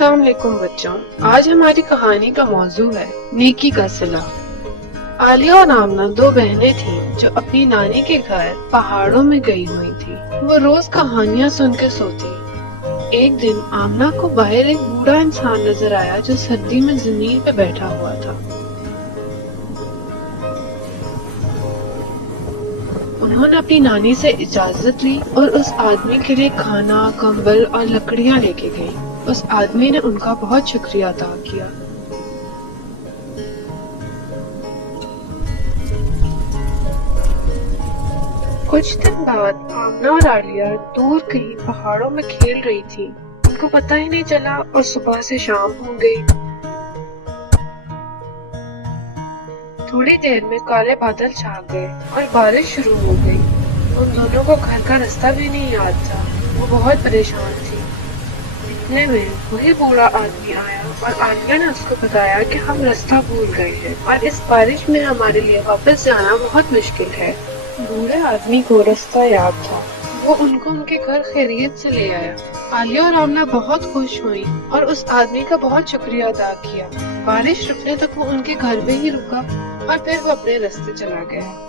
अस्सलाम वालेकुम बच्चों। आज हमारी कहानी का मौजू है नेकी का सिला। आलिया और आमना दो बहनें थीं जो अपनी नानी के घर पहाड़ों में गई हुई थीं। वो रोज कहानियां सुन के सोती। एक दिन आमना को बाहर एक बूढ़ा इंसान नजर आया जो सर्दी में जमीन पे बैठा हुआ था। उन्होंने अपनी नानी से इजाजत ली और उस आदमी के लिए खाना, कंबल और लकड़ियां लेके गई। उस आदमी ने उनका बहुत शुक्रिया अदा किया। कुछ दिन बाद आमना और आलिया दूर कहीं पहाड़ों में खेल रही थी। उनको पता ही नहीं चला और सुबह से शाम हो गई। थोड़ी देर में काले बादल छा गए और बारिश शुरू हो गई। उन दोनों को घर का रास्ता भी नहीं याद था। वो बहुत परेशान थी। इतने में वही बूढ़ा आदमी आया और आलिया ने उसको बताया कि हम रास्ता भूल गए हैं और इस बारिश में हमारे लिए वापस जाना बहुत मुश्किल है। बूढ़े आदमी को रास्ता याद था। वो उनको उनके घर खैरियत से ले आया। आलिया और आमना बहुत खुश हुई और उस आदमी का बहुत शुक्रिया अदा किया। बारिश रुकने तक वो उनके घर में ही रुका और फिर वो अपने रास्ते चला गया।